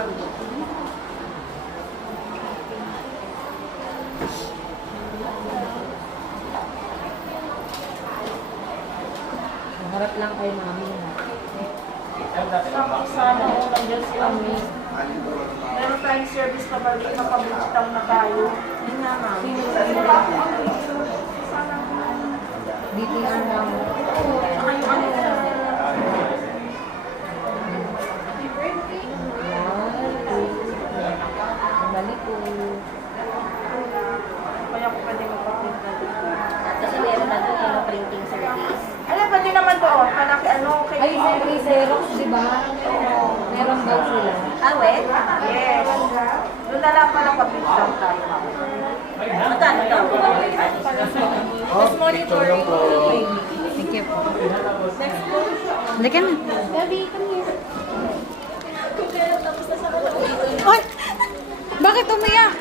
Harap lang kay mami. Sana mo nandiyan si Ami. Meron tayong service na balik, mapabutang na tayo. Yun nga, mami. Sana DTR na mo. saka yung ano sa... Dali po. Kaya ko pwede magpaprint na dito. Kasi meron na doon yung printing service. Alam, pwede naman doon. Panaki ano, kay... Ay, may Xerox, di ba? Meron daw sila. Ah, wait. Yes. Doon na lang pala paprint lang tayo. Magkano daw? Just monitoring. Thank you po. Halika na. Gabi, come here. Ay! Bakit umiyak?